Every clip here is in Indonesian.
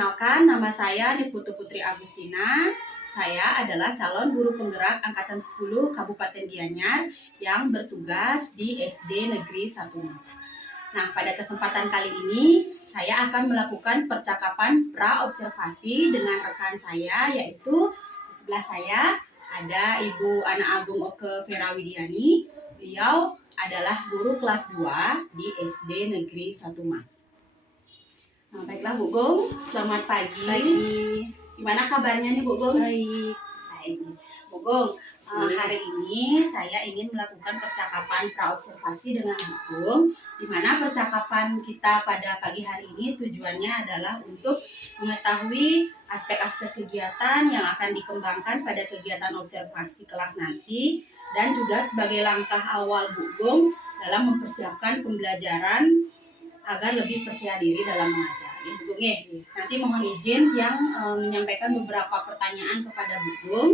Perkenalkan, nama saya Niputu Putri Agustina. Saya adalah calon guru penggerak Angkatan 10 Kabupaten Gianyar yang bertugas di SD Negeri 1. Nah, pada kesempatan kali ini, saya akan melakukan percakapan pra-observasi dengan rekan saya, yaitu di sebelah saya ada Ibu Ana Agung Oke Vera Widiani. Beliau adalah guru kelas 2 di SD Negeri 1 Mas. Nah, baiklah Bu Gong, selamat pagi. Gimana kabarnya nih Bu Gong? Baik. Bu Gong, hari ini saya ingin melakukan percakapan pra-observasi dengan Bu Gong, di mana percakapan kita pada pagi hari ini tujuannya adalah untuk mengetahui aspek-aspek kegiatan yang akan dikembangkan pada kegiatan observasi kelas nanti, dan juga sebagai langkah awal Bu Gong dalam mempersiapkan pembelajaran agar lebih percaya diri dalam mengajar. Ya, Bu Gong, nanti mohon izin yang menyampaikan beberapa pertanyaan kepada Bu Gong.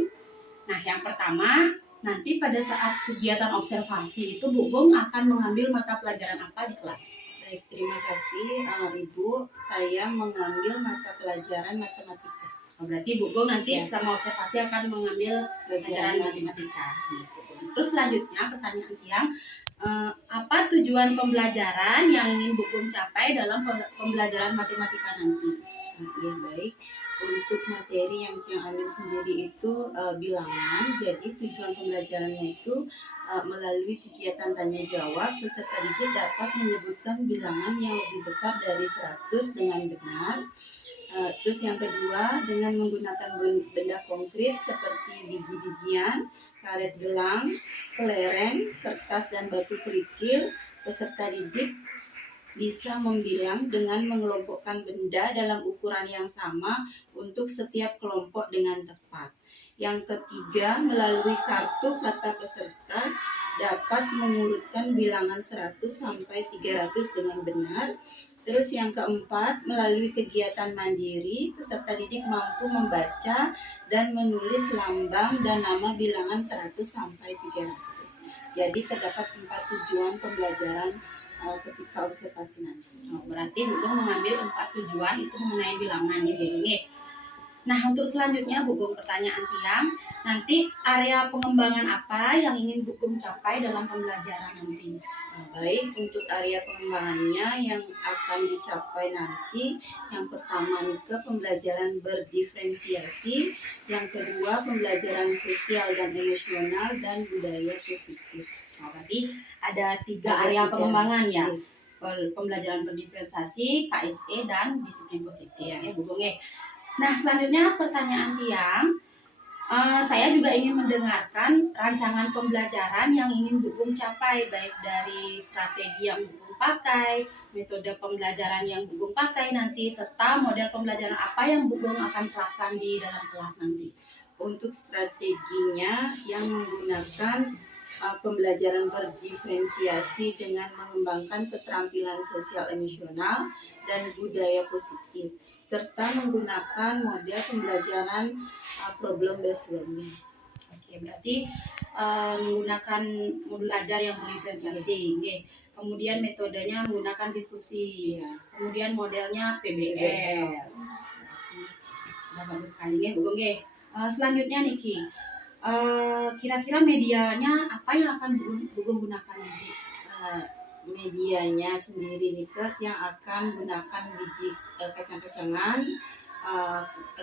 Nah, yang pertama, nanti pada saat kegiatan observasi itu Bu Gong akan mengambil mata pelajaran apa di kelas? Baik, terima kasih Ibu. Saya mengambil mata pelajaran matematika. Berarti Bu Gong nanti selama observasi akan mengambil pelajaran matematika. Terus selanjutnya pertanyaan Tiang, apa tujuan pembelajaran yang ingin Bu Gong capai dalam pembelajaran matematika nanti? Ya, baik. Untuk materi yang ambil sendiri itu bilangan. Jadi tujuan pembelajarannya itu melalui kegiatan tanya jawab, peserta didik dapat menyebutkan bilangan yang lebih besar dari 100 dengan benar. Terus yang kedua, dengan menggunakan benda konkret seperti biji-bijian, karet gelang, kelereng, kertas, dan batu kerikil, peserta didik bisa membilang dengan mengelompokkan benda dalam ukuran yang sama untuk setiap kelompok dengan tepat. Yang ketiga, melalui kartu kata peserta dapat mengurutkan bilangan 100 sampai 300 dengan benar. Terus yang keempat, melalui kegiatan mandiri, peserta didik mampu membaca dan menulis lambang dan nama bilangan 100 sampai 300. Jadi terdapat 4 tujuan pembelajaran ketika observasi nanti. Berarti Bu Gong mengambil 4 tujuan itu mengenai bilangan ya Bu Gong. Nah, untuk selanjutnya Bu Gong, pertanyaan Tiang, nanti area pengembangan apa yang ingin Bu Gong capai dalam pembelajaran nanti? Baik, untuk area pengembangannya yang akan dicapai nanti, yang pertama pembelajaran berdiferensiasi, yang kedua pembelajaran sosial dan emosional, dan budaya positif. Berarti ada 3 area pengembangan ya. Pembelajaran berdiferensiasi, KSE, dan disiplin positif ya Bu Gong. Nah, selanjutnya pertanyaan Tiang, saya juga ingin mendengarkan rancangan pembelajaran yang ingin Bu Gong capai, baik dari strategi yang Bu Gong pakai, metode pembelajaran yang Bu Gong pakai nanti, serta model pembelajaran apa yang Bu Gong akan terapkan di dalam kelas nanti. Untuk strateginya yang menggunakan pembelajaran berdiferensiasi dengan mengembangkan keterampilan sosial emosional dan budaya positif, serta menggunakan model pembelajaran problem based learning. Oke, berarti menggunakan modul ajar yang berdiferensiasi. Kemudian metodenya menggunakan diskusi. Kemudian modelnya PBL. Sudah bagus sekali ya Bu Gong. Selanjutnya Niki, kira-kira medianya apa yang akan Bu Gong gunakan nanti? Medianya sendiri yang akan gunakan biji kacang-kacangan,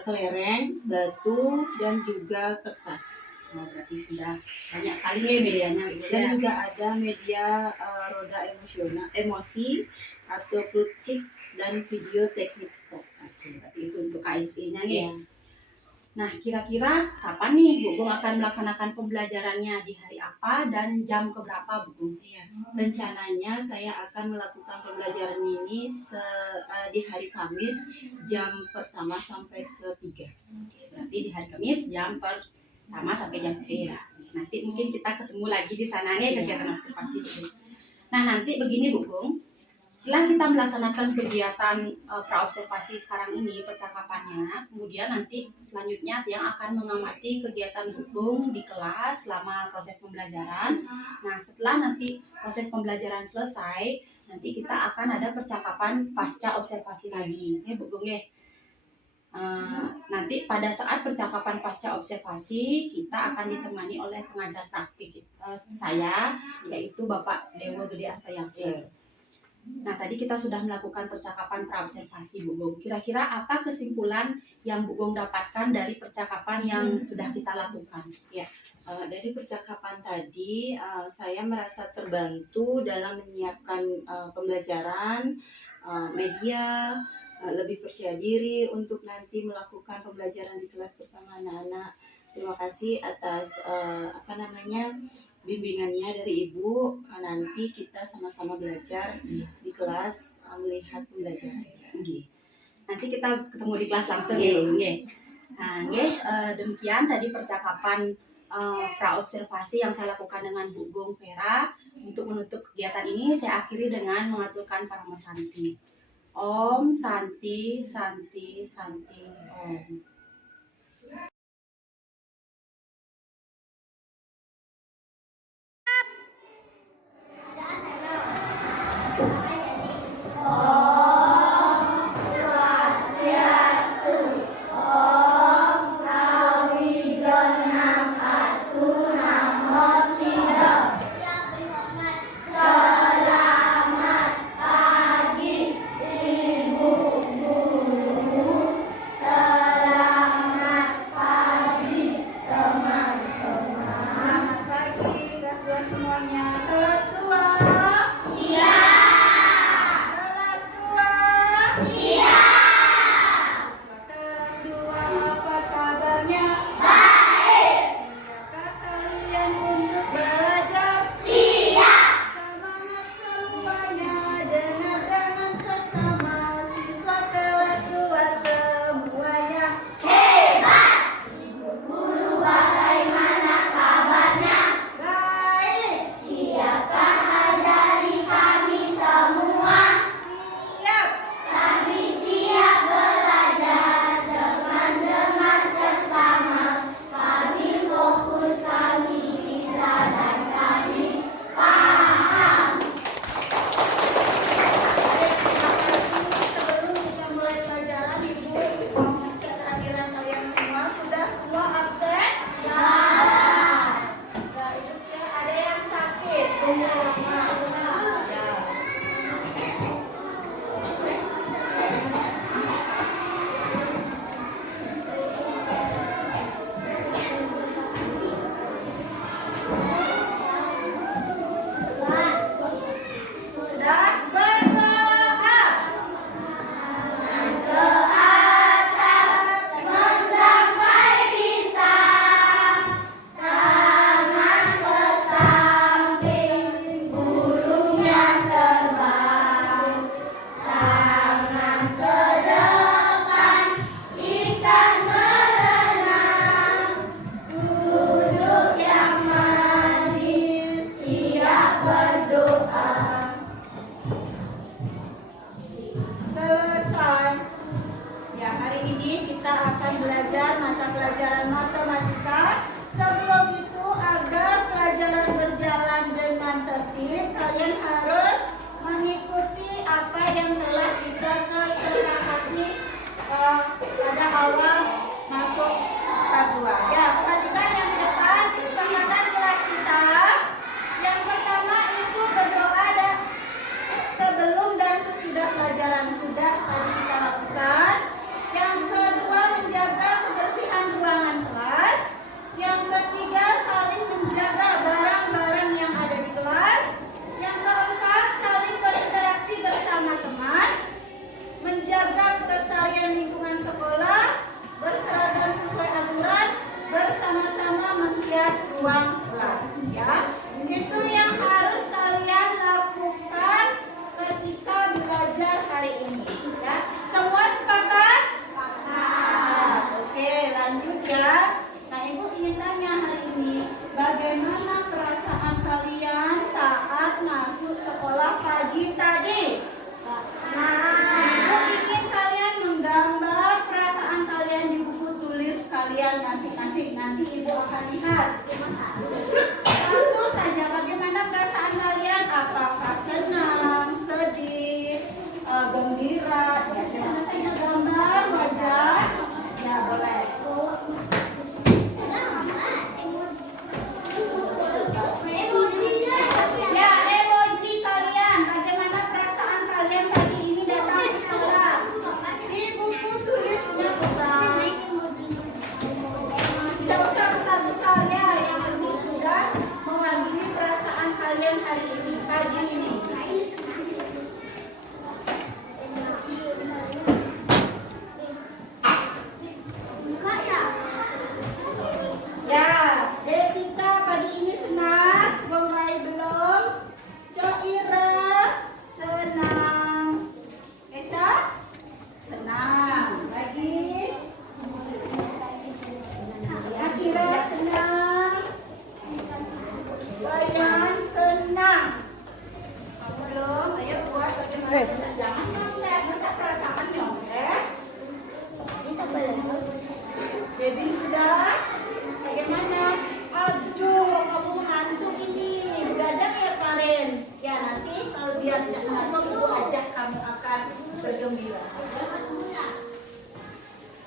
kelereng, batu, dan juga kertas. Berarti sudah banyak sekali nih medianya. Dan juga ada media roda emosi atau flucik dan video teknik stop. Berarti itu untuk KSE-nya nih. Nah, kira-kira kapan nih Bu Gong akan melaksanakan pembelajarannya, di hari apa dan jam keberapa Bu Gong? Rencananya saya akan melakukan pembelajaran ini di hari Kamis jam pertama sampai ke-3. Berarti di hari Kamis jam pertama sampai jam ke-3. Nanti mungkin kita ketemu lagi di sana nih kegiatan observasi. Nah, nanti begini Bu Gong, setelah kita melaksanakan kegiatan pra-observasi sekarang ini, percakapannya, kemudian nanti selanjutnya Tiang akan mengamati kegiatan Bu Gong di kelas selama proses pembelajaran. Nah, setelah nanti proses pembelajaran selesai, nanti kita akan ada percakapan pasca observasi lagi, ya Bu Gong ya. Nanti pada saat percakapan pasca observasi kita akan ditemani oleh pengajar praktik saya, yaitu Bapak Dewo Gede Artayasir. Nah, tadi kita sudah melakukan percakapan praobservasi, Bu Gong. Kira-kira apa kesimpulan yang Bu Gong dapatkan dari percakapan yang sudah kita lakukan? Dari percakapan tadi, saya merasa terbantu dalam menyiapkan pembelajaran, media, lebih percaya diri untuk nanti melakukan pembelajaran di kelas bersama anak-anak. Terima kasih atas bimbingannya dari Ibu. Nanti kita sama-sama belajar di kelas, melihat pembelajaran. Nanti kita ketemu di kelas langsung ya, Bu. Demikian tadi percakapan praobservasi yang saya lakukan dengan Bu Gong Vera. Untuk menutup kegiatan ini saya akhiri dengan mengaturkan Parama Santi. Om Santi Santi Santi Om. Gembira, ya, sama saja gambar wajah boleh. Ya, emoji kalian. Bagaimana perasaan kalian pagi ini datang ke sekolah? Di buku tulisnya bukan. Tidak usah besar-besar ya. Yang penting sudah mewakili perasaan kalian hari ini, pagi ini. Ya, Devita pagi ini senang. Gongrai belum? Coira senang. Eca senang. Lagi. Akira senang. Bayan senang. Kamu belum? Ayo buat bagaimana? Jangan nyontek. Masa perasaan nyontek? Baby sudah? Bagaimana? Aduh, kamu ngantuk ini. Begadang ya Karen? Ya nanti kalau biar tidak ngantuk, ibu ajak kamu akan bergembira.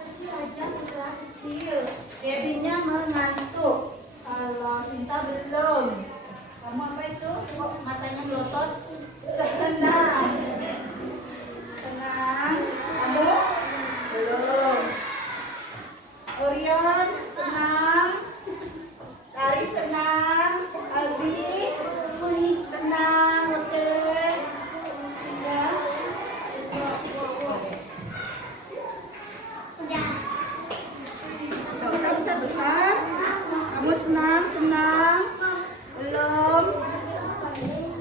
Kecil aja, putra kecil. Babynya mengantuk. Kalau Sinta belum. Kamu apa itu? Kok matanya melotot? Senang. Senang. Kamu? Belum. Orion senang, Tari senang, Aldi senang, oke. Ya. Gak usah besar-besar. Kamu senang, belum.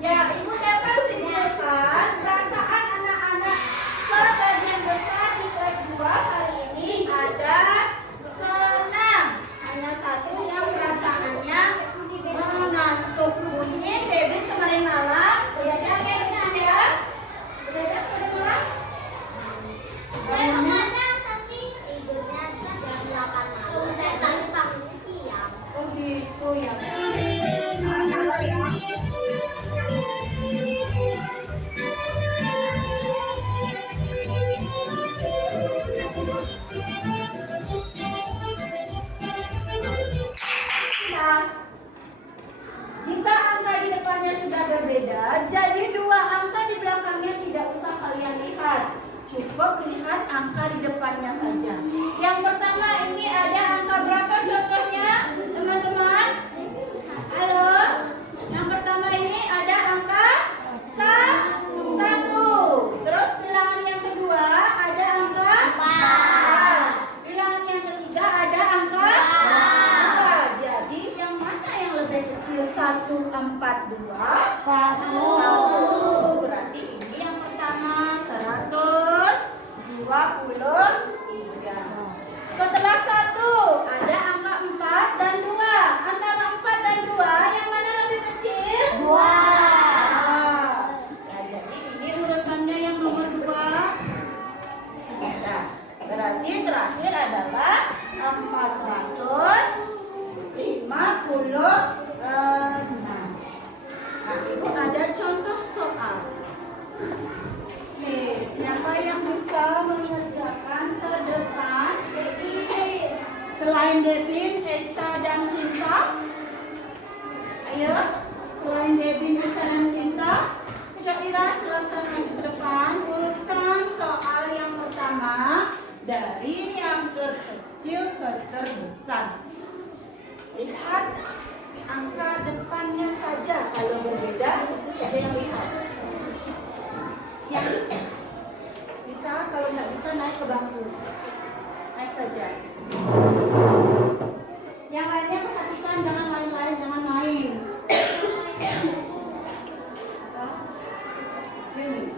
Ya, ibu dapat simpulkan perasaan anak-anak sebagian besar di kelas 2 hari ini ada senang. Hanya satu yang perasaannya mengantuk. Mungkin David kemarin malam begadang ya benar ya? Begadang kemarin malam? Tapi tidurnya jam 8 malam. Tadi bangunnya siang. Oh gitu ya. Nah, jika angka di depannya sudah berbeda, jadi dua angka di belakangnya tidak usah kalian lihat. Cukup lihat angka di depannya saja. Yang pertama ini ada angka berapa contohnya, teman-teman? Halo? Yang pertama ini ada angka 1. Terus bilangan yang kedua ada angka 4. Bilangan yang ketiga ada angka 4. Jadi yang mana yang lebih kecil? 1, 4, 2? 1. Berarti ini yang pertama 123. Setelah 1 ada angka 4 dan 2. Antara 4 dan 2 yang mana lebih kecil? 2. Nah, jadi ini urutannya yang nomor 2. Nah, berarti terakhir adalah 456. Nah, ibu ada contoh soal. Oke, siapa yang bisa mengerjakan ke depan? Selain Devin, Eca, dan Sinta. Ayo, selain Devin, Eca, dan Sinta. Coira, silakan maju ke depan. Urutkan soal yang pertama dari yang terkecil ke terbesar. Lihat angka depannya saja. Kalau berbeda, itu saja yang lihat. Ya, bisa. Kalau nggak bisa, naik ke bangku. Naik saja. Yang lainnya perhatikan, jangan lain-lain, jangan main. Ini.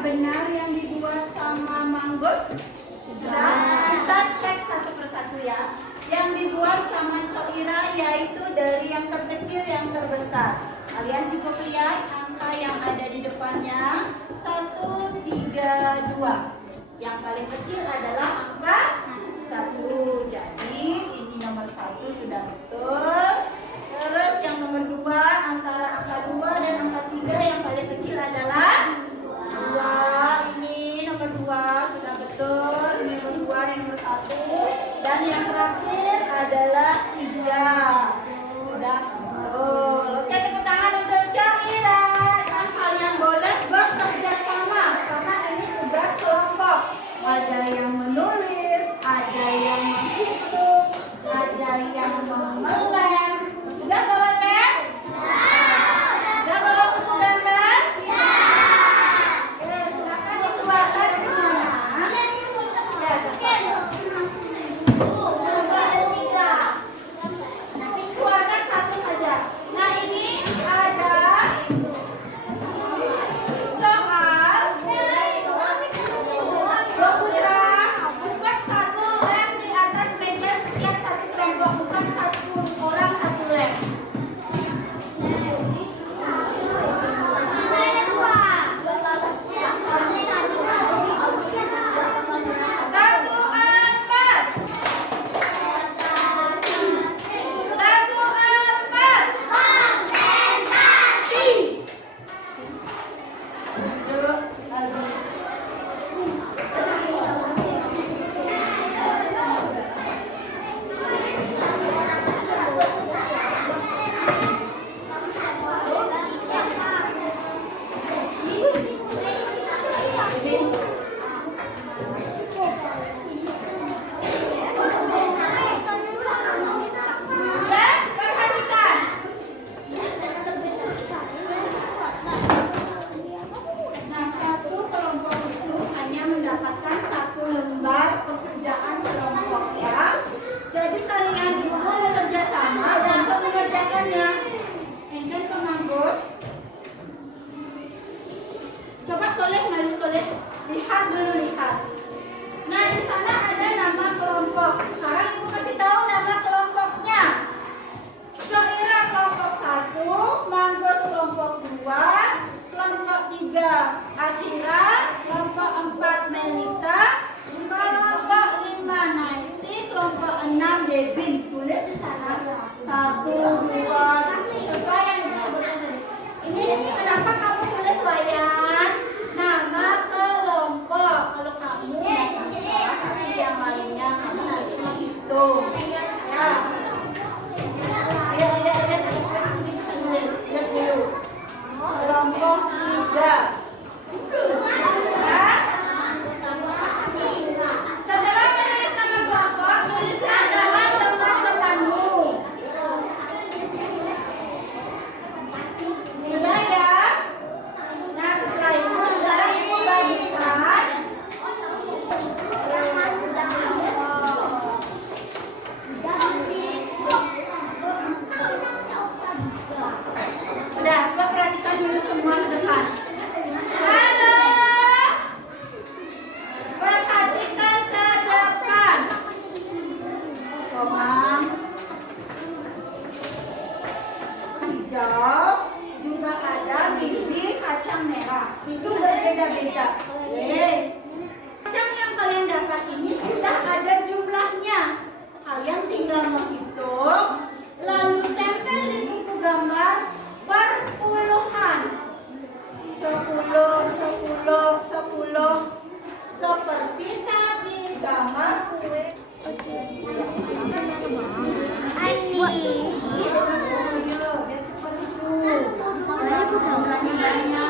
benar yang dibuat sama Manggus? Sudah? Kita cek satu persatu ya. Yang dibuat sama Cok Ira yaitu dari yang terkecil yang terbesar. Kalian cukup lihat angka yang ada di depannya 1, 3, 2. Yang paling kecil adalah angka 1. Jadi ini nomor 1 sudah betul. Terus yang nomor 2 antara angka 2 dan angka 3 yang paling kecil adalah 2. Ini nomor 2 sudah betul. Ini nomor 2, ini nomor 1. Dan yang terakhir adalah 3. Sudah betul. Oke, tepuk tangan untuk Cahira. Dan kalian boleh bekerja sama karena ini tugas kelompok. Ada yang menulis, ada yang menghitung, ada yang mengelem. Sudah bawa lem? Sudah bawa buku gambar? Oke, silakan dikeluarkan semuanya. Ya, keluarkan satu saja. Nah, ini ada soal Dua Putra. Buka satu lem di atas meja setiap satu kelompok, bukan satu orang satu lem. Kamu empat. Kamu empat. Konsentrasi. Duduk lagi. Dan perhatikan. Nah, satu kelompok itu hanya mendapatkan satu lembar pekerjaan kelompok ya. Jadi kalian itu bekerja sama untuk mengerjakannya. Enten pemanggus. Coba toleh, lihat dulu lihat. Nah, di sana ada nama kelompok. Sekarang ibu kasih tahu nama kelompoknya. Cahira kelompok 1, Manggus kelompok 2, kelompok 3 Atira, kelompok 4 Melita, kelompok 5 Naisi, kelompok 6 Devin. Tulis di sana 1, 2, sesuai yang disebutkan tadi. Ini kenapa kamu tulis Wayan? Nama kelompok. Kalau kamu nggak bisa kasih yang lainnya, kamu nanti menghitung. Ya. Lihat dulu. Kelompok 3. Ya. Setelah menulis nama kelompok, tulislah dalam lembar depanmu. Sudah ya? Nah, setelah itu sekarang ibu bagikan. Udah, coba perhatikan dulu semua ke depan. Halo. Perhatikan ke depan. Komang. Hijau. Juga ada biji kacang merah. Itu berbeda-beda. Kacang yang kalian dapat ini sudah ada jumlahnya. Kalian tinggal menghitung, lalu tempel di buku gambar perpuluhan. 10, 10, 10. Seperti tadi gambar kue. Biar cepat itu. Gambarnya banyak.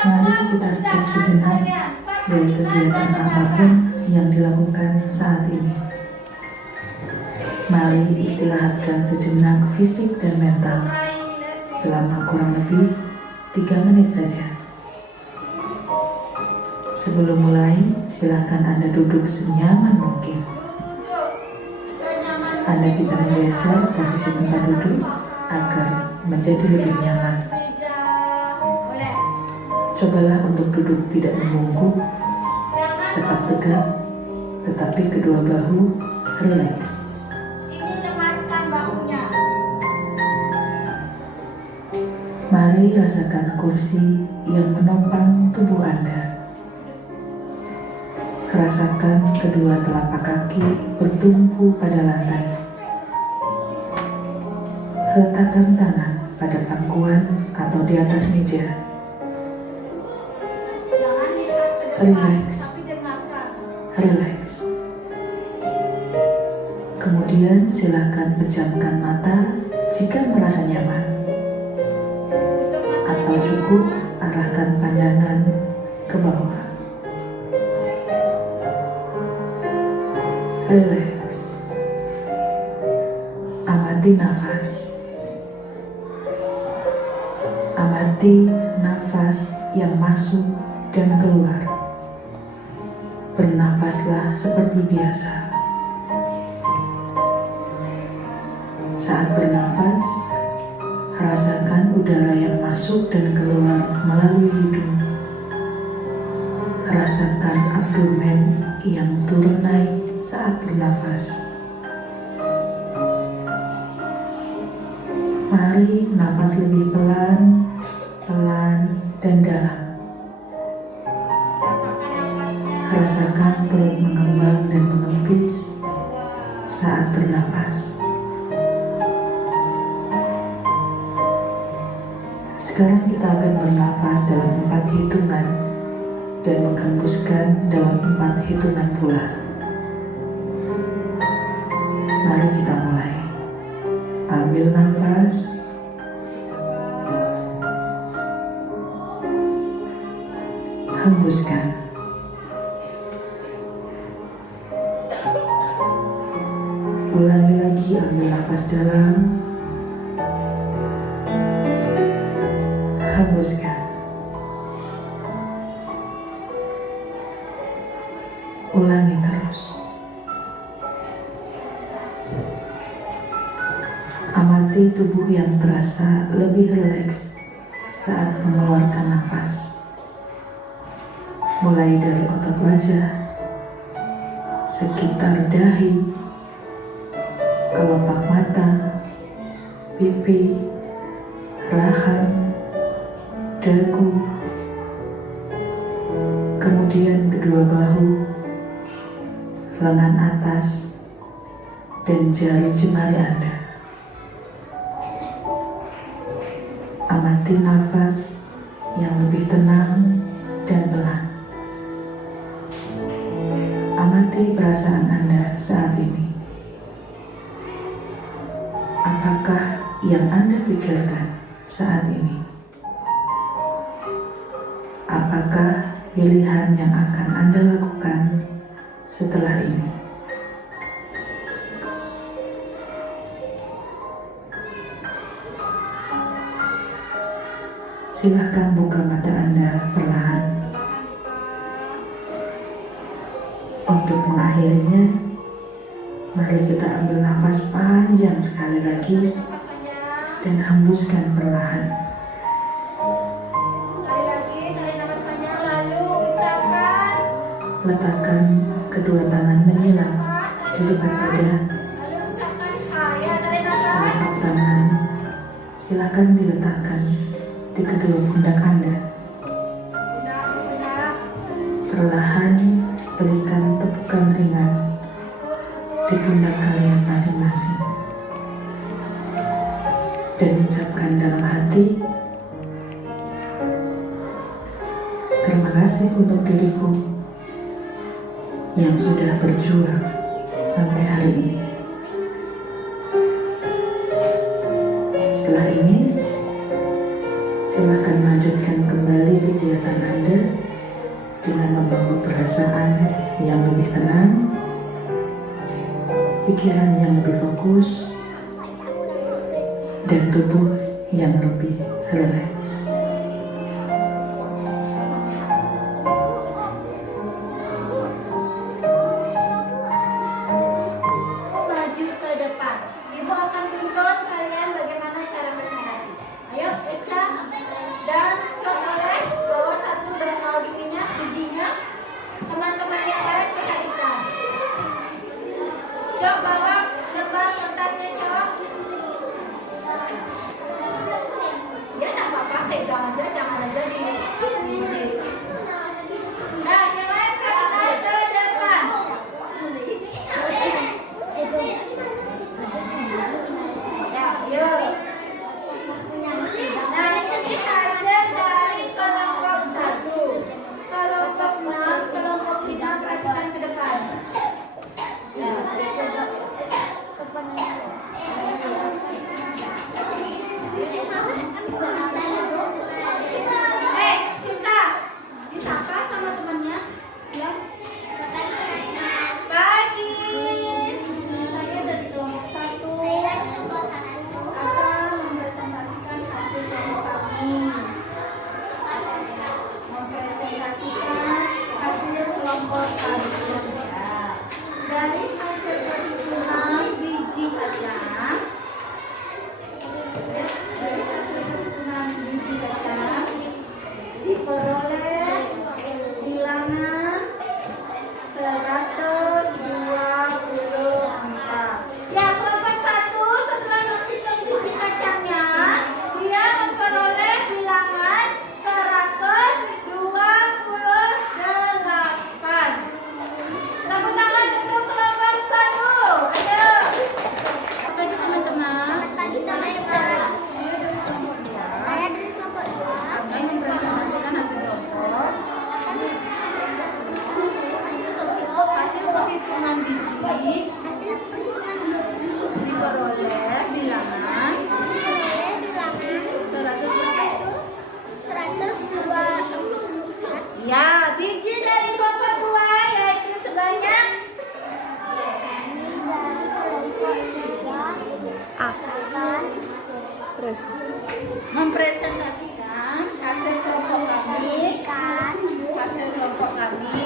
Mari kita stop sejenak dari kegiatan apapun yang dilakukan saat ini. Mari istirahatkan sejenak fisik dan mental selama kurang lebih 3 menit saja. Sebelum mulai, silakan Anda duduk senyaman mungkin. Anda bisa menggeser posisi tempat duduk agar menjadi lebih nyaman. Cobalah untuk duduk tidak membungkuk, tetap tegak, tetapi kedua bahu rileks. Ini lemaskan bahunya. Mari rasakan kursi yang menopang tubuh Anda. Rasakan kedua telapak kaki bertumpu pada lantai. Letakkan tangan pada pangkuan atau di atas meja. Jangan lihat ke depan, Relax. tapi dengarkan. Relax. Kemudian silakan pejamkan mata jika merasa nyaman, atau cukup arahkan pandangan ke bawah. Relax. Amati nafas. Amati nafas yang masuk dan keluar. Bernafaslah seperti biasa. Saat bernafas, rasakan udara yang masuk dan keluar melalui hidung. Rasakan abdomen yang turun naik saat bernafas. Mari nafas lebih pelan, dan dalam. Rasakan nafasnya. Rasakan perut mengembang dan mengempis saat bernafas. Sekarang kita akan bernafas dalam 4 hitungan dan menghembuskan dalam 4 hitungan pula. Mari kita mulai. Ambil nafas. Hembuskan. Ulangi lagi, ambil nafas dalam. Hembuskan. Ulangi terus. Amati tubuh yang terasa lebih rileks saat mengeluarkan nafas. Mulai dari otot wajah, sekitar dahi, kelopak mata, pipi, rahang, dagu, kemudian kedua bahu, lengan atas, dan jari jemari Anda. Amati nafas yang lebih tenang dan pelan. Amati perasaan Anda saat ini. Apakah yang Anda pikirkan saat ini? Apakah pilihan yang akan Anda lakukan setelah ini? Silahkan buka mata Anda perlahan. Untuk mengakhirinya, mari kita ambil nafas panjang sekali lagi dan hembuskan perlahan. Sekali lagi, tarik nafas panjang, lalu ucapkan. Letakkan kedua tangan menyilang di depan dada. Lalu ucapkan ha. Ya, tarik nafas. Telapak tangan silakan diletakkan di kedua pundak Anda. Pundak. Perlahan berikan tepukan ringan di pundak kalian masing-masing. Dan ucapkan dalam hati, terima kasih untuk diriku yang sudah berjuang sampai hari ini. Setelah ini, Silakan melanjutkan kembali kegiatan Anda dengan membawa perasaan yang lebih tenang, pikiran yang lebih fokus, dan tubuh yang lebih rileks. Maju ke depan. Ibu akan tuntut kalian bagaimana cara presentasi. Ayo, Eca dan Cok oleh bawa satu bijinya. Teman-teman yang lain perhatikan. Cok bawa lembar kertasnya, Cok. Ya, tak apa-apa, pegang aja, jangan aja di. Nah, yang lain perhatikan ke depan. Ya, yuk. Nah, ini hasil dari kelompok 1. Kelompok 6, kelompok 5 perhatikan ke depan. Cinta, disapa sama temannya. Ya. Pagi. Saya dari kelompok 1 akan mempresentasikan hasil kelompok kami. Ya. Dari hasil perhitungan biji kacang, diperoleh bilangan 124. Ya, kelompok 1 setelah menghitung biji kacangnya, dia memperoleh bilangan 128. Tepuk tangan untuk kelompok 1. Ayo. Apa itu teman-teman? Saya dari kelompok 2. Kami mempresentasikan hasil kelompok. Hasil perhitungan biji diperoleh bilangan 100 berapa itu? Ya, biji dari kelompok 2 yaitu sebanyak mempresentasikan hasil kelompok kami. Hasil kelompok kami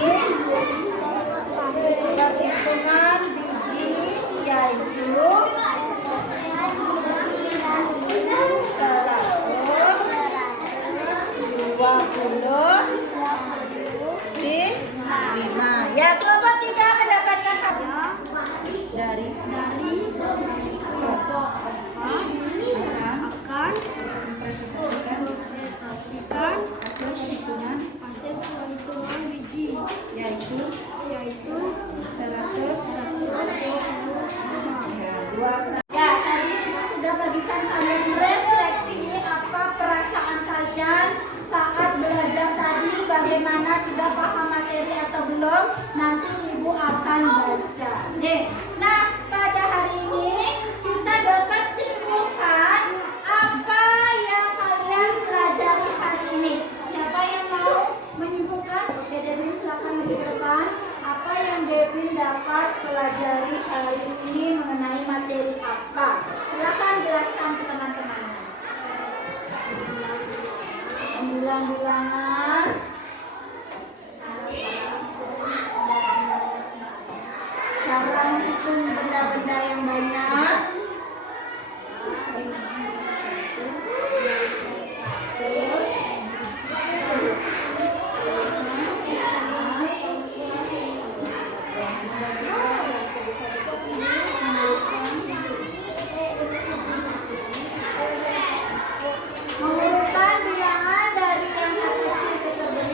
perhitungan biji yaitu 125. Ya, kelompok 3 mendapatkan dari kelompok akan mempresentasikan hasil perhitungan biji yaitu 100. Ya, tadi Ibu sudah bagikan kalian refleksi apa perasaan kalian saat belajar tadi, bagaimana sudah paham materi atau belum. Nanti Ibu akan baca. Nah, pada hari ini kita dapat simpulkan apa yang kalian pelajari hari ini. Siapa yang mau menyimpulkan? Oke, Devin silakan maju ke depan. Apa yang Devin dapat pelajari hari ini mengenai materi apa? Silakan jelaskan ke teman-teman. Bilang-bilangan. Cara menghitung benda-benda yang banyak. Terus mengurutkan bilangan dari yang terkecil ke terbesar.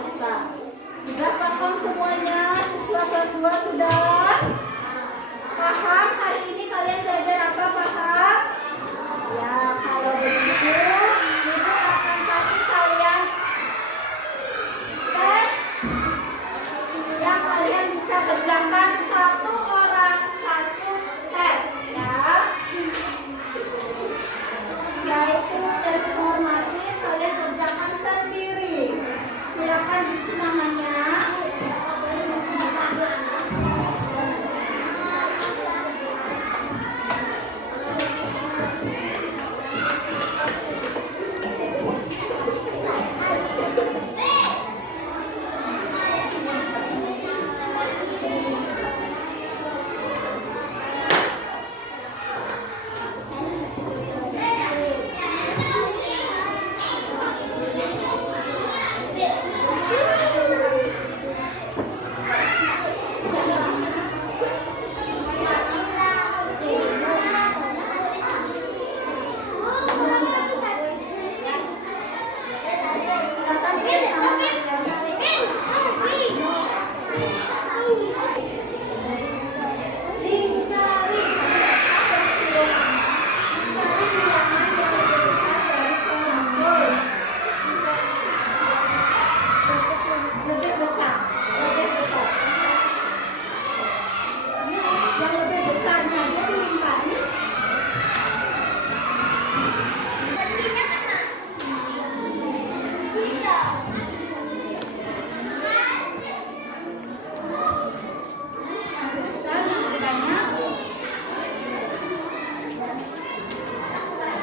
besar. Sudah paham semuanya? Siswa kelas 2 sudah? Paham? Hari ini kalian belajar apa? Paham? Ya, kalau begitu, Ibu akan kasih kalian tes yang kalian bisa kerjakan satu orang satu tes, ya. Yaitu tes normatif kalian kerjakan sendiri. Silakan isi namanya. Silakan isi Lingkari. Lingkari bilangan yang lebih besar dari 100. Lebih besar. Yang lebih besarnya aja dilingkari. Besar yang lebih banyak.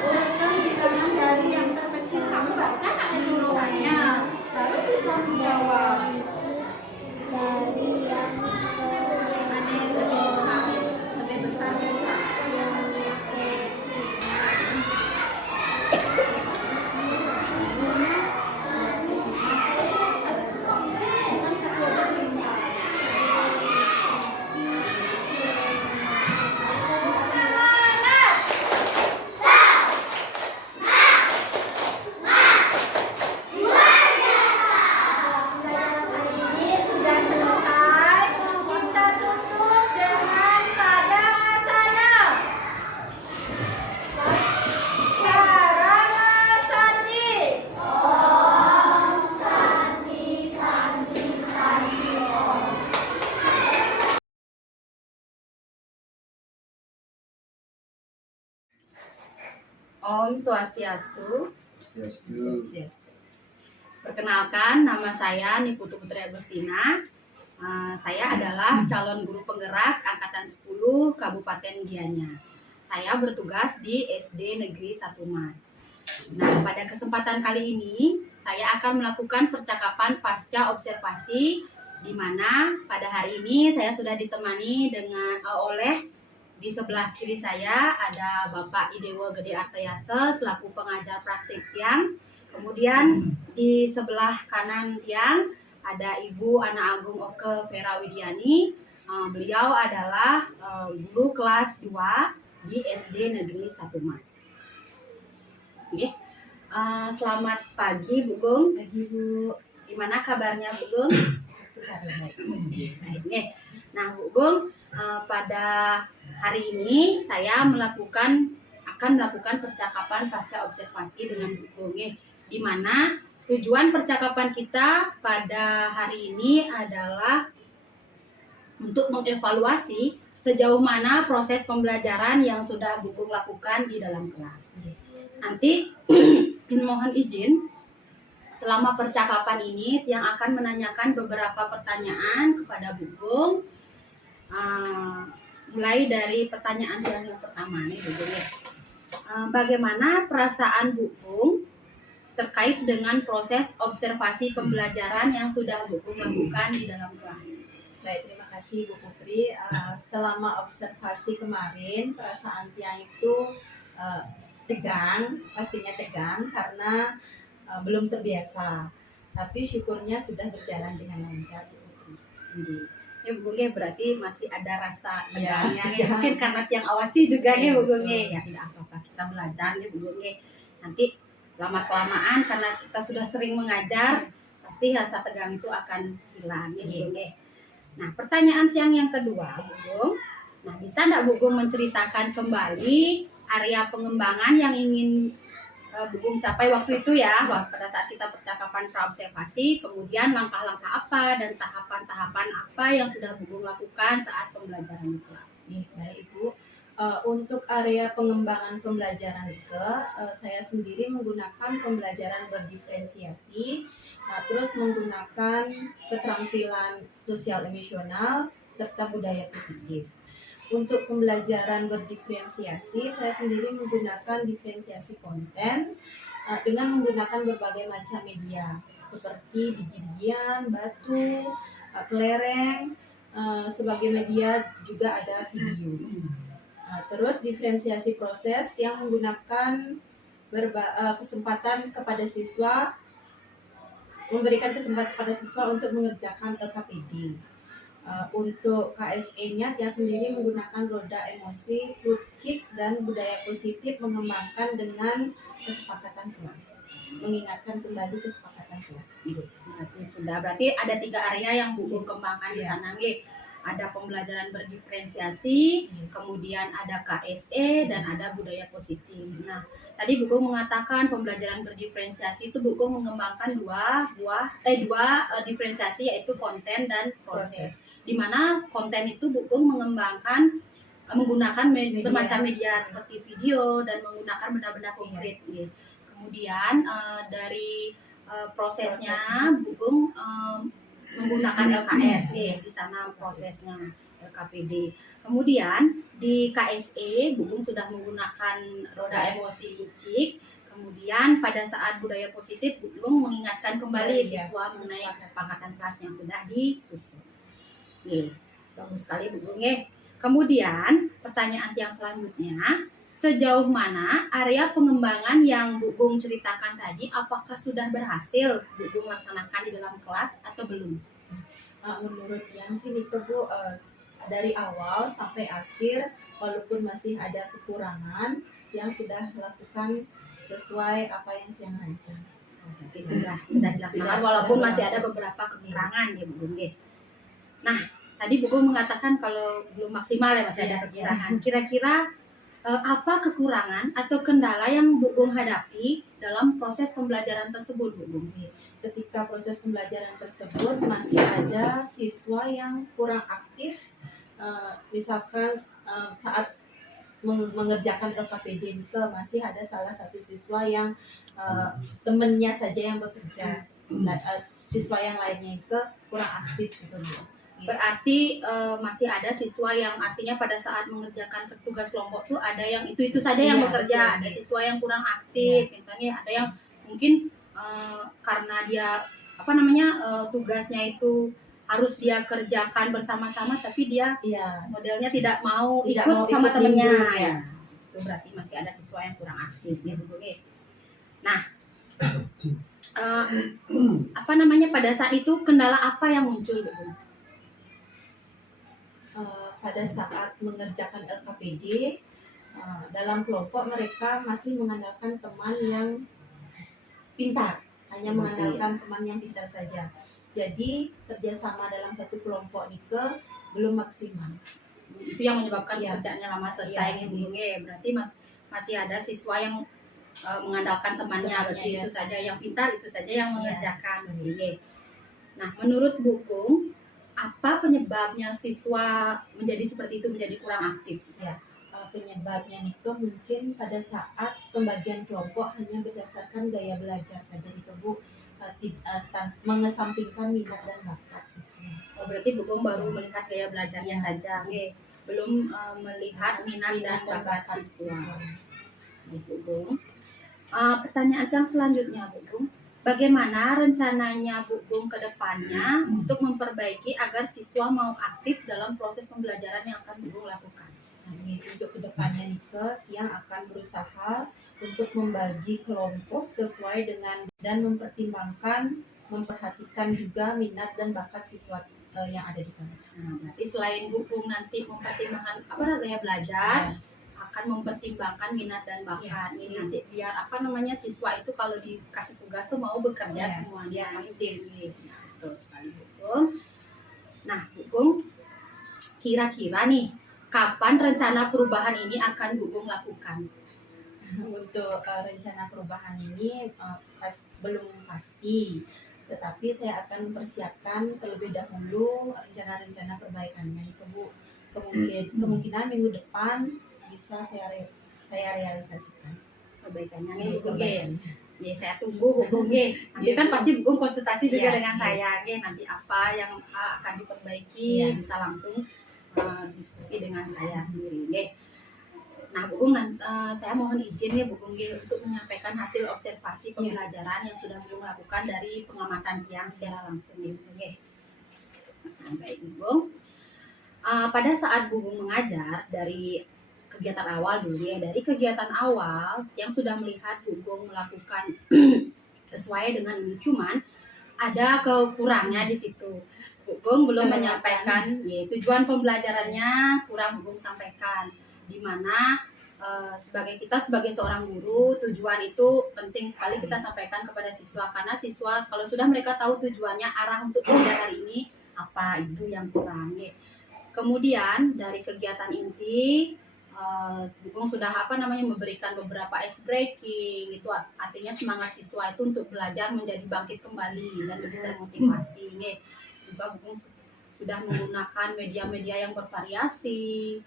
Urutkan bilangan dari yang terkecil. Kamu baca tak keseluruhannya, baru bisa menjawab. Dari yang Mana yang lebih besar? Lebih besar besar. Bukan satu aja dilingkari. Pelajaran hari ini sudah selesai. Kita tutup dengan pada asana. Karangasati. Om Swastiastu. Swastiastu. Perkenalkan, nama saya Niputu Putri Agustina. Saya adalah calon guru penggerak Angkatan 10 Kabupaten Gianyar. Saya bertugas di SD Negeri 1 Mas. Nah, pada kesempatan kali ini, saya akan melakukan percakapan pasca observasi, di mana pada hari ini saya sudah ditemani oleh di sebelah kiri saya ada Bapak Idewo Gede Artayase selaku pengajar praktik Tiang. Kemudian di sebelah kanan Tiang ada Ibu Ana Agung Oke Vera Widiani. Beliau adalah guru kelas 2 di SD Negeri 1 Mas. Oke. Selamat pagi Bu Gung. Pagi Bu. Gimana kabarnya Bu Gung? Baik. Nah Bu Gung, pada hari ini saya akan melakukan percakapan pasca observasi dengan Bu Gung, di mana tujuan percakapan kita pada hari ini adalah untuk mengevaluasi sejauh mana proses pembelajaran yang sudah Bu Gung lakukan di dalam kelas. Nanti mohon izin selama percakapan ini yang akan menanyakan beberapa pertanyaan kepada Bu Gung. Mulai dari pertanyaan yang pertama nih Bu Gung ya. Bagaimana perasaan Bu Gung terkait dengan proses observasi pembelajaran yang sudah Bu Gung lakukan di dalam kelas? Baik, terima kasih Bu Putri. Selama observasi kemarin, perasaan Tiang itu tegang, pastinya tegang karena belum terbiasa. Tapi syukurnya sudah berjalan dengan lancar Bu Putri. Ya Bu Gung, berarti masih ada rasa Iya. tegangnya ya. Mungkin karena Tiang awasi juga ya Bu Gung ya. Tidak apa-apa, kita belajar ya Bu Gung. Nanti lama kelamaan karena kita sudah sering mengajar, pasti rasa tegang itu akan hilang ya Bu Gung. Nah, pertanyaan yang kedua Bu Gung. Nah, bisa enggak Bu Gung menceritakan kembali area pengembangan yang ingin Bu Gung capai waktu itu ya, pada saat kita percakapan praobservasi, kemudian langkah-langkah apa dan tahapan-tahapan apa yang sudah Bu Gung lakukan saat pembelajaran di kelas. Baik Ibu. Untuk area pengembangan pembelajaran saya sendiri menggunakan pembelajaran berdiferensiasi, terus menggunakan keterampilan sosial emosional serta budaya positif. Untuk pembelajaran berdiferensiasi, saya sendiri menggunakan diferensiasi konten dengan menggunakan berbagai macam media seperti biji-bijian, batu, kelereng, sebagai media juga ada video. Terus diferensiasi proses yang menggunakan kesempatan kepada siswa, memberikan kesempatan kepada siswa untuk mengerjakan LKPD. Untuk KSE-nya yang sendiri menggunakan roda emosi, Lutcik, dan budaya positif mengembangkan dengan kesepakatan kelas, mengingatkan kembali kesepakatan kelas. Berarti ada 3 area yang Bu Gung kembangkan di sana nggih. Ada pembelajaran berdiferensiasi, kemudian ada KSE dan ada budaya positif. Nah, tadi Bu Gung mengatakan pembelajaran berdiferensiasi itu Bu Gung mengembangkan dua diferensiasi, yaitu konten dan proses. Di mana konten itu Bu Gung mengembangkan menggunakan bermacam media seperti video dan menggunakan benda-benda konkret. Kemudian dari prosesnya Bu Gung menggunakan LKS di sana prosesnya LKPD. Kemudian di KSE Bu Gung sudah menggunakan roda emosi Lutcik. Kemudian pada saat budaya positif Bu Gung mengingatkan kembali siswa mengenai kesepakatan kelas yang sudah disusun. Bagus sekali Bu Gung ya. Kemudian pertanyaan yang selanjutnya, sejauh mana area pengembangan yang Bu Gung ceritakan tadi, apakah sudah berhasil Bu Gung laksanakan di dalam kelas atau belum? Menurut yang sini Bu, dari awal sampai akhir, walaupun masih ada kekurangan, yang sudah lakukan sesuai apa yang Tiang rancang. Jadi sudah dilaksanakan walaupun masih ada beberapa kekurangan ya Bu Gung. Nah, tadi Bu Gung mengatakan kalau belum maksimal ya masih ada kekurangan. Kira-kira apa kekurangan atau kendala yang Bu Gung hadapi dalam proses pembelajaran tersebut Bu Gung? Ketika proses pembelajaran tersebut masih ada siswa yang kurang aktif, misalkan saat mengerjakan LKPD masih ada salah satu siswa yang temennya saja yang bekerja, siswa yang lainnya itu kurang aktif gitu. Berarti masih ada siswa yang artinya pada saat mengerjakan tugas kelompok tuh ada yang itu saja yang bekerja, ada siswa yang kurang aktif, misalnya ada yang mungkin karena dia tugasnya itu harus dia kerjakan bersama-sama tapi dia modelnya tidak mau ikut sama temennya ya. Itu berarti masih ada siswa yang kurang aktif ya Bu Gung. Nah, pada saat itu kendala apa yang muncul Bu Gung? Pada saat mengerjakan LKPD dalam kelompok mereka masih mengandalkan teman yang pintar, hanya mengandalkan teman yang pintar saja. Jadi kerjasama dalam satu kelompok belum maksimal. Itu yang menyebabkan pekerjaannya lama selesai Bu Gung. Berarti masih ada siswa yang mengandalkan temannya, berarti itu saja yang pintar, itu saja yang mengerjakan. Nah, menurut Bu Gung, apa penyebabnya siswa menjadi seperti itu, menjadi kurang aktif? Penyebabnya mungkin pada saat pembagian kelompok hanya berdasarkan gaya belajar saja Bu, mengesampingkan minat dan bakat siswa. Berarti Bu Gung baru melihat gaya belajarnya saja, belum melihat minat dan bakat siswa. Bu Gung. Pertanyaan yang selanjutnya Bu Gung, bagaimana rencananya Bu Gung ke depannya untuk memperbaiki agar siswa mau aktif dalam proses pembelajaran yang akan Bu Gung lakukan? Untuk kedepannya yang akan berusaha untuk membagi kelompok sesuai dengan dan memperhatikan juga minat dan bakat siswa yang ada di kelas. Berarti selain Bu Gung nanti mempertimbangkan gaya belajar, akan mempertimbangkan minat dan bakat. Ini nanti biar siswa itu kalau dikasih tugas tuh mau bekerja semuanya. Nah, betul sekali Bu Gung. Nah, Bu Gung, kira-kira nih kapan rencana perubahan ini akan Bu Gung lakukan? Untuk rencana perubahan ini belum pasti, tetapi saya akan mempersiapkan terlebih dahulu rencana-rencana perbaikannya itu Bu. Kemungkinan minggu depan bisa saya realisasikan Perbaikannya nih Bu Gung. Ya, saya tunggu Bu Gung. Nanti kan pasti Bu Gung konsultasi juga dengan saya. Nanti apa yang akan diperbaiki bisa langsung diskusi dengan saya sendiri. Nah, Bu Gung, saya mohon izin ya Bu Gung untuk menyampaikan hasil observasi pembelajaran yang sudah Bu Gung lakukan dari pengamatan tiang secara langsung Bu Gung. Nah, baik Bu Gung. Pada saat Bu Gung mengajar dari kegiatan awal dulu dari kegiatan awal yang sudah melihat Bu Gung melakukan sesuai dengan ini, cuman ada kekurangannya di situ. Bu Gung belum menyampaikan tujuan pembelajarannya, kurang Bu Gung sampaikan. Di mana sebagai seorang guru, tujuan itu penting sekali kita sampaikan kepada siswa, karena siswa kalau sudah mereka tahu tujuannya, arah untuk belajar hari ini apa, itu yang kurang. Kemudian dari kegiatan inti Bu Gung sudah memberikan beberapa ice breaking, itu artinya semangat siswa itu untuk belajar menjadi bangkit kembali dan lebih termotivasi. Juga Bu Gung sudah menggunakan media-media yang bervariasi,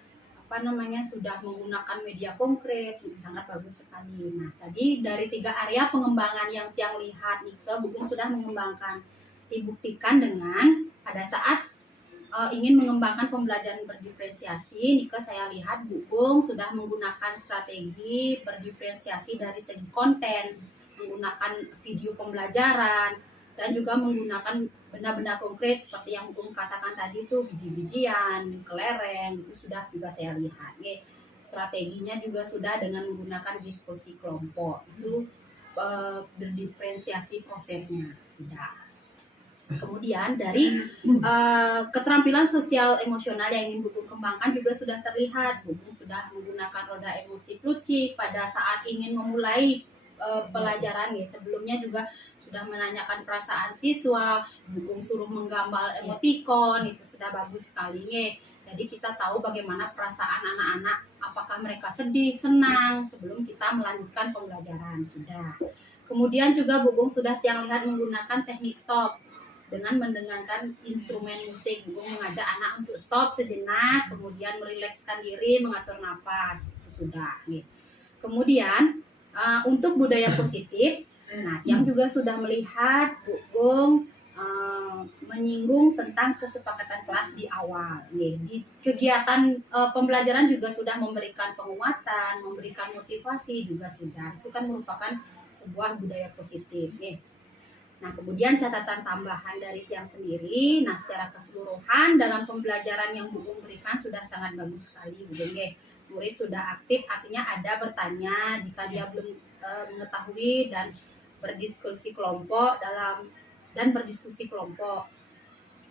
sudah menggunakan media konkret, sangat bagus sekali. Nah, tadi dari 3 area pengembangan yang tiang lihat Bu Gung sudah mengembangkan, dibuktikan dengan pada saat ingin mengembangkan pembelajaran berdiferensiasi, saya lihat Bu Gung sudah menggunakan strategi berdiferensiasi dari segi konten, menggunakan video pembelajaran, dan juga menggunakan benda-benda konkret seperti yang Bu Gung katakan tadi itu biji-bijian, kelereng, itu sudah juga saya lihat. Strateginya juga sudah dengan menggunakan diskusi kelompok, itu berdiferensiasi prosesnya sudah. Kemudian dari keterampilan sosial emosional yang ingin Bu Gung kembangkan juga sudah terlihat. Bu Gung sudah menggunakan roda emosi Plutchik pada saat ingin memulai pelajaran. Sebelumnya juga sudah menanyakan perasaan siswa, Bu Gung suruh menggambar emoticon, itu sudah bagus sekali. Jadi kita tahu bagaimana perasaan anak-anak, apakah mereka sedih, senang, sebelum kita melanjutkan pembelajaran sudah. Kemudian juga Bu Gung sudah tiang lihat menggunakan teknik stop. Dengan mendengarkan instrumen musik, Bu Gung mengajak anak untuk stop sejenak, kemudian merilekskan diri, mengatur nafas, itu sudah. Kemudian untuk budaya positif, yang juga sudah melihat Bu Gung menyinggung tentang kesepakatan kelas di awal. Di kegiatan pembelajaran juga sudah memberikan penguatan, memberikan motivasi juga sudah. Itu kan merupakan sebuah budaya positif. Nah, kemudian catatan tambahan dari tiang sendiri, secara keseluruhan dalam pembelajaran yang Bu Gung berikan sudah sangat bagus sekali, Bu Gung. Murid sudah aktif, artinya ada bertanya jika dia belum mengetahui, dan berdiskusi kelompok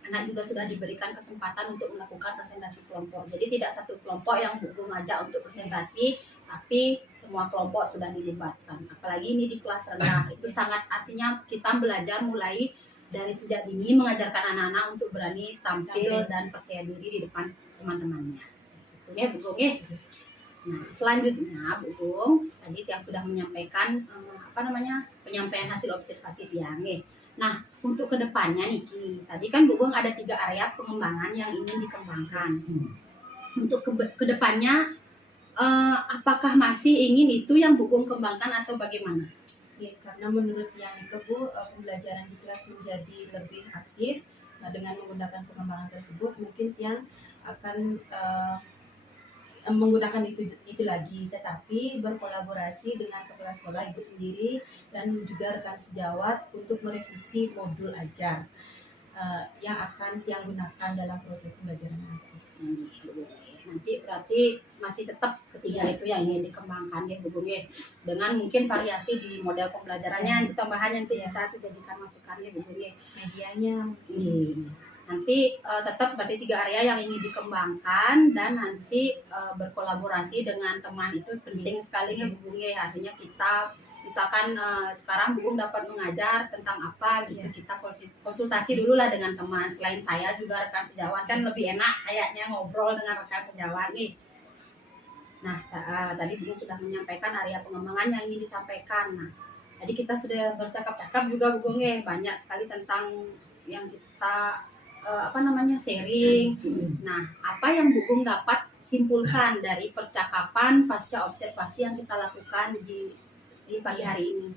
Anak juga sudah diberikan kesempatan untuk melakukan presentasi kelompok. Jadi tidak satu kelompok yang Bu Gung ngajak untuk presentasi, tapi semua kelompok sudah dilibatkan. Apalagi ini di kelas rendah, itu sangat artinya kita belajar mulai dari sejak dini mengajarkan anak-anak untuk berani tampil dan percaya diri di depan teman-temannya. Itu ya Bu Gung. Nah, selanjutnya Bu Gung tadi yang sudah menyampaikan penyampaian hasil observasi tiang. Nah, untuk kedepannya tadi kan Bu Gung ada 3 area pengembangan yang ingin dikembangkan. Untuk kedepannya, apakah masih ingin itu yang Bu Gung kembangkan atau bagaimana? Karena menurut yang Bu, pembelajaran di kelas menjadi lebih aktif. Dengan menggunakan pengembangan tersebut, mungkin yang akan menggunakan itu lagi, tetapi berkolaborasi dengan kepala sekolah itu sendiri dan juga rekan sejawat untuk merevisi modul ajar yang akan tiang gunakan dalam proses pembelajaran nanti. Nanti berarti masih tetap ketiga itu yang ingin dikembangkan Bu Gung, dengan mungkin variasi di model pembelajarannya, itu tambahan yang bisa dijadikan masukannya Bu Gung. Medianya. Nanti tetap berarti 3 area yang ingin dikembangkan dan nanti berkolaborasi dengan teman itu penting sekali ya Bu Gung ya. Artinya kita misalkan sekarang Bu Gung dapat mengajar tentang apa gitu, kita konsultasi dulu lah dengan teman. Selain saya juga rekan sejawat kan lebih enak kayaknya ngobrol dengan rekan sejawat nih. Nah, tadi Bu Gung sudah menyampaikan area pengembangan yang ingin disampaikan. Nah, tadi kita sudah bercakap-cakap juga Bu Gung ya, banyak sekali tentang yang kita sharing. Nah, apa yang Bu Gung dapat simpulkan dari percakapan pasca observasi yang kita lakukan di pagi hari ini?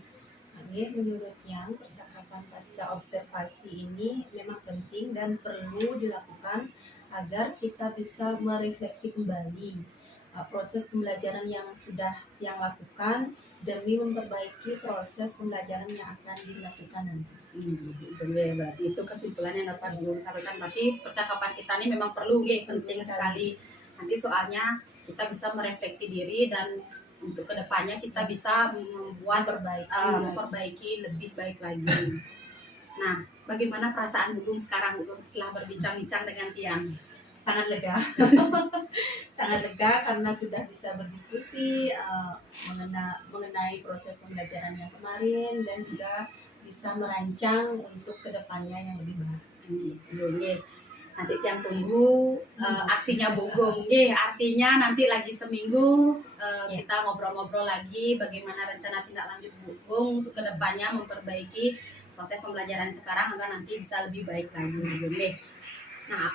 Menurut Yang, percakapan pasca observasi ini memang penting dan perlu dilakukan agar kita bisa merefleksi kembali proses pembelajaran yang sudah yang lakukan demi memperbaiki proses pembelajaran yang akan dilakukan nanti. Berarti itu kesimpulan yang dapat Bu Gung sampaikan. Berarti percakapan kita ini memang perlu penting sekali. Nanti soalnya kita bisa merefleksi diri dan untuk kedepannya kita bisa memperbaiki lebih baik lagi. Nah, bagaimana perasaan Bu Gung sekarang Bu Gung setelah berbincang-bincang dengan Tiang? Sangat lega. Sangat lega karena sudah bisa berdiskusi mengenai proses pembelajaran yang kemarin dan juga bisa merancang untuk kedepannya yang lebih baik. Nanti Tiang tunggu aksinya Bu Gung. Artinya nanti lagi seminggu kita ngobrol-ngobrol lagi bagaimana rencana tindak lanjut Bu Gung untuk kedepannya memperbaiki proses pembelajaran sekarang agar nanti bisa lebih baik lagi Bu Gung. Nah,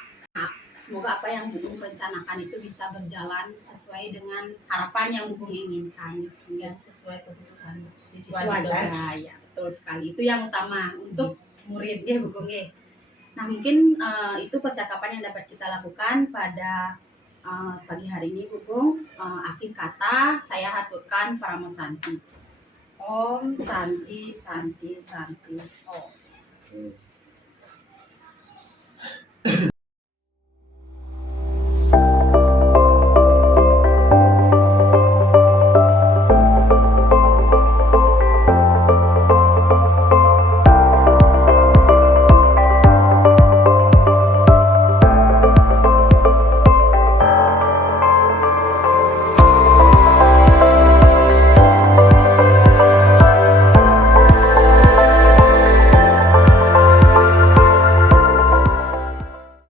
semoga apa yang Bu Gung rencanakan itu bisa berjalan sesuai dengan harapan yang Bu Gung inginkan. Dan sesuai kebutuhan Siswa juga, ya betul sekali. Itu yang utama untuk murid Bu Gung. Nah, mungkin itu percakapan yang dapat kita lakukan pada pagi hari ini Bu Gung. Akhir kata saya haturkan Paramo Santi. Om Santi Santi Santi Om.